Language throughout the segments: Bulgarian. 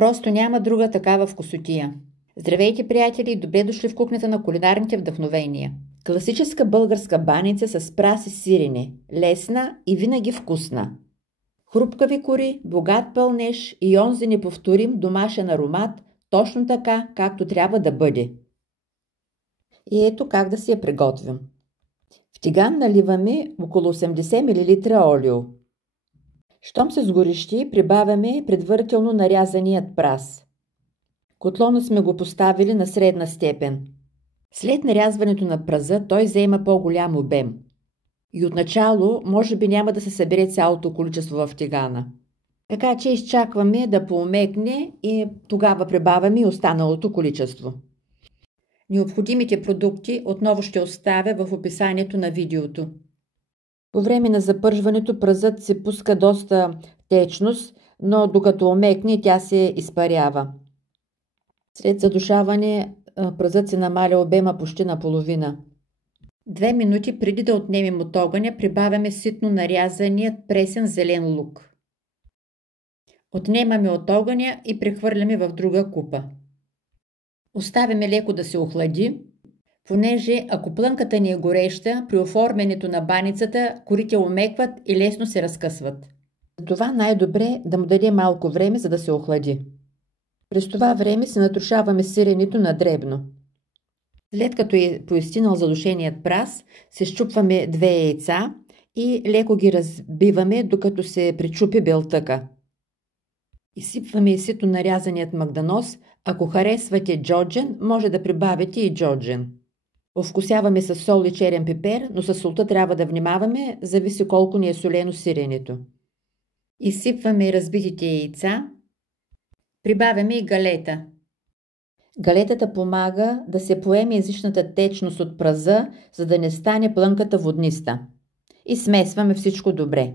Просто няма друга такава вкусотия. Здравейте, приятели, и добре дошли в кухнята на кулинарните вдъхновения. Класическа българска баница с прас и сирене, лесна и винаги вкусна. Хрупкави кори, богат пълнеж и онзи неповторим домашен аромат, точно така, както трябва да бъде. И ето как да си я приготвим. В тиган наливаме около 80 мл олио. Щом се сгорещи, прибавяме предварително нарязаният прас. Котлона сме го поставили на средна степен. След нарязването на праза той заема по-голям обем. И отначало може би няма да се събере цялото количество в тигана. Така че изчакваме да поумекне и тогава прибавяме и останалото количество. Необходимите продукти отново ще оставя в описанието на видеото. По време на запържването празът се пуска доста течност, но докато омекне тя се изпарява. След задушаване празът се намаля обема почти наполовина. 2 минути преди да отнемем от огъня прибавяме ситно нарязаният пресен зелен лук. Отнемаме от огъня и прехвърляме в друга купа. Оставяме леко да се охлади, понеже ако плънката ни е гореща, при оформянето на баницата корите омекват и лесно се разкъсват. Затова най-добре да му даде малко време, за да се охлади. През това време се натрушаваме сиренето на дребно. След като е поистинал задушеният прас, се счупваме 2 яйца и леко ги разбиваме, докато се причупи белтъка. Изсипваме и ситно нарязаният магданоз. Ако харесвате джоджен, може да прибавите и джоджен. Овкусяваме с сол и черен пипер, но със солта трябва да внимаваме, зависи колко ни е солено сиренето. Изсипваме разбитите яйца. Прибавяме и галета. Галетата помага да се поеме излишната течност от праза, за да не стане плънката водниста. И смесваме всичко добре.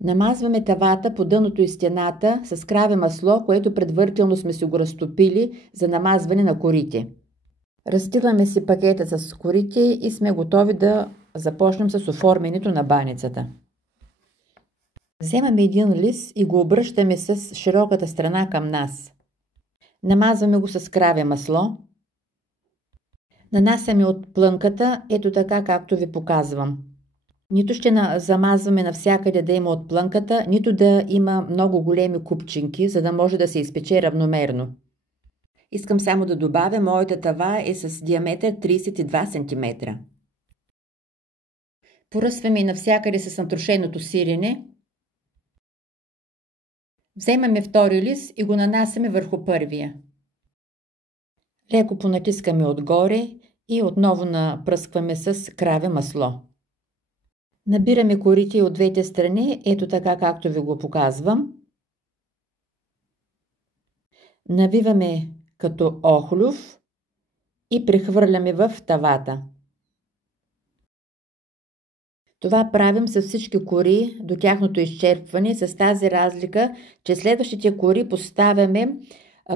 Намазваме тавата по дъното и стената с краве масло, което предварително сме си го разтопили за намазване на корите. Разстиламе си пакета с корите и сме готови да започнем с оформянето на баницата. Вземаме един лист и го обръщаме с широката страна към нас. Намазваме го с краве масло. Нанасяме от плънката, ето така както ви показвам. Нито ще замазваме навсякъде да има от плънката, нито да има много големи купчинки, за да може да се изпече равномерно. Искам само да добавя, моята тава е с диаметър 32 см. Поръсваме и навсякъде с натрошеното сирене. Вземаме втори лист и го нанасяме върху първия. Леко понатискаме отгоре и отново напръскваме с краве масло. Набираме корите от двете страни, ето така както ви го показвам. Навиваме като охлюв и прехвърляме в тавата. Това правим с всички кори до тяхното изчерпване, с тази разлика, че следващите кори поставяме,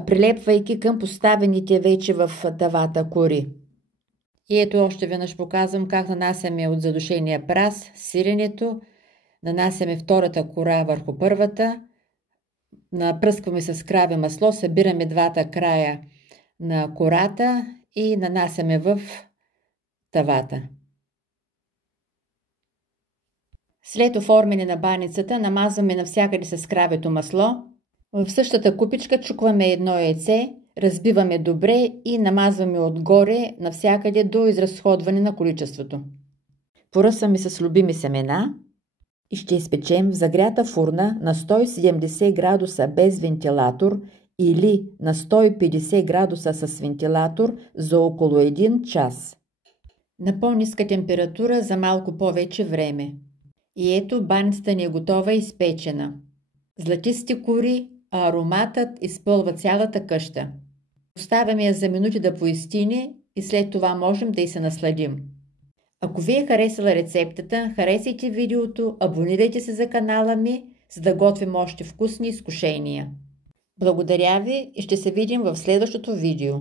прилепвайки към поставените вече в тавата кори. И ето още веднъж показвам как нанасяме от задушения прас сиренето, нанасяме втората кора върху първата, напръскваме с краве масло, събираме двата края на кората и нанасяме в тавата. След оформяне на баницата намазваме навсякъде с кравето масло. В същата купичка чукваме едно яйце, разбиваме добре и намазваме отгоре навсякъде до изразходване на количеството. Поръсваме с любими семена и ще изпечем в загрята фурна на 170 градуса без вентилатор или на 150 градуса с вентилатор за около 1 час. На по-ниска температура за малко повече време. И ето баницата ни е готова и изпечена. Златисти кори, а ароматът изпълва цялата къща. Оставяме я за минути да поистине и след това можем да й се насладим. Ако ви е харесала рецептата, харесайте видеото, абонирайте се за канала ми, за да готвим още вкусни изкушения. Благодаря ви и ще се видим в следващото видео.